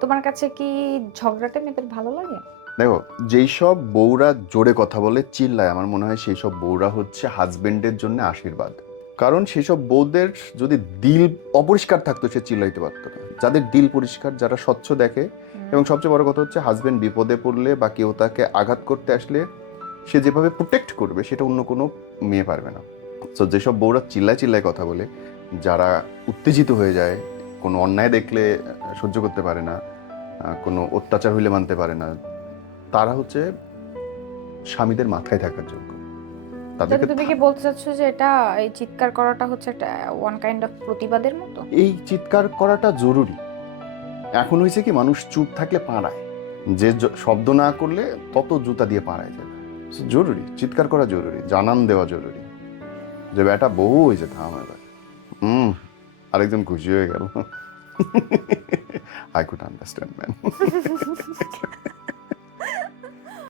তোমার কাছে কি ঝগড়াটে মেয়েদের ভালো লাগে? দেখো, যেই সব বউরা জোরে কথা বলে চিল্লায়, আমার মনে হয় সেই সব বউরা হচ্ছে হাজবেন্ডের জন্য আশীর্বাদ। কারণ সেই সব বউদের যদি দিল অপরিষ্কার থাকতো সে চিল্লাইতে পারতো না। যাদের দিল পরিষ্কার, যারা স্বচ্ছ দেখে, এবং সবচেয়ে বড় কথা হচ্ছে হাজবেন্ড বিপদে পড়লে বা কেউ তাকে আঘাত করতে আসলে সে যেভাবে প্রোটেক্ট করবে সেটা অন্য কোনো মেয়ে পারবে না। তো যেসব বউরা চিল্লায় চিল্লায় কথা বলে, যারা উত্তেজিত হয়ে যায়, কোনো অন্যায় দেখলে সহ্য করতে পারে না, কোনো অত্যাচার হইলে মানতে পারে না, তারা হচ্ছে স্বামীদের মাথায় থাকার যোগ্য। তাহলে তাদেরকে তুমি কি বলতে চাচ্ছো যে এটা, এই চিৎকার করাটা হচ্ছে একটা ওয়ান কাইন্ড অফ প্রতিবাদের মতো? এই চিৎকার করাটা জরুরি। এখন হয়েছে কি, মানুষ চুপ থাকলে পাড়ায়, যে শব্দ না করলে তত জুতা দিয়ে পাড়ায় যাবে। So, জরুরি চিৎকার করা, জরুরি জানান দেওয়া জরুরি যে বেটা বহু হয়েছে, থাম এবার। আরেকজন খুশি হয়ে গেল। I could understand man.